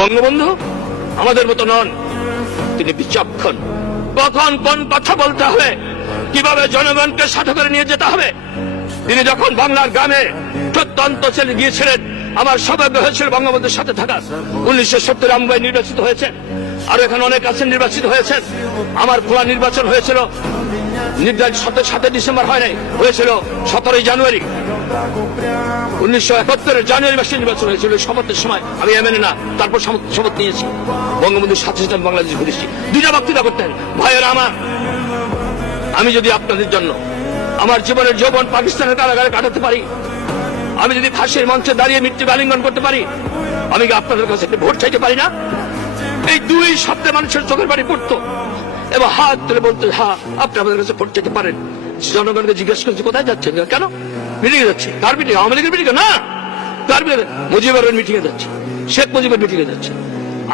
বঙ্গবন্ধু আমাদের মতো নন, তিনি বিচক্ষণ। কখন কোন কথা বলতে হবে, কিভাবে জনগণকে সাথে করে নিয়ে যেতে হবে। তিনি যখন বাংলার গ্রামে প্রত্যন্ত চলে গিয়েছিলেন, আমার সৌভাগ্য হয়েছিল বঙ্গবন্ধুর সাথে থাকা। 1970 আমবাই নির্বাচিত হয়েছেন, আর এখানে অনেক আছেন নির্বাচিত হয়েছেন। আমার খোলা নির্বাচন হয়েছিল নির্ধারিত 7 ডিসেম্বর হয় নাই, হয়েছিল 17 জানুয়ারি। 1971 জানুয়ারি মাসে নির্বাচন হয়েছিল। শপথের সময় আমি এমএনএ না, তারপর শপথ নিয়েছি। বঙ্গবন্ধুর সাথে সাথে আমি বাংলাদেশ ঘুরেছি। 2টা বক্তৃতা করতেন। ভাইয়েরা আমার, আমি যদি আপনাদের জন্য আমার জীবনের যৌবন পাকিস্তানের কারাগারে কাটাতে পারি, আমি যদি ফাঁসির মঞ্চে দাঁড়িয়ে মৃত্যু আলিঙ্গন করতে পারি, আমি কি আপনাদের কাছে ভোট চাইতে পারি না? এই 2 শব্দে মানুষের চোখের পানি পড়তো এবং হাত তুলে বলতো, হ্যাঁ আপনি আমাদের কাছে ভোট চাইতে পারেন। জনগণকে জিজ্ঞেস করছে কোথায় যাচ্ছেন, কেন মিটিং এ যাচ্ছে? কার মিটিং? আওয়ামী লীগের মিটিং না, কার মিটিং? মুজিবুরের মিটিং এ যাচ্ছে, শেখ মুজিবের মিটিং এ যাচ্ছে।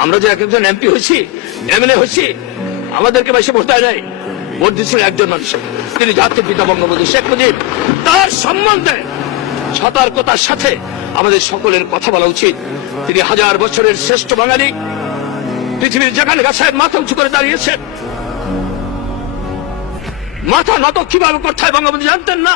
আমরা যে এক একজন এমপি হয়েছি, এমএলএ হয়েছি, আমাদেরকে বেশি ভোট দেয় নাই। ভোট দিচ্ছিল একজন মানুষ, তিনি জাতির পিতা বঙ্গবন্ধু শেখ মুজিব। তার সম্বন্ধে সতর্কতার সাথে আমাদের সকলের কথা বলা উচিত। তিনি 1000 বছরের শ্রেষ্ঠ বাঙালি। পৃথিবীর যেখানে গাছের মাথা উঁচু করে দাঁড়িয়েছেন, মাথা নত কিভাবে করতে হয় বঙ্গবন্ধু জানতেন না।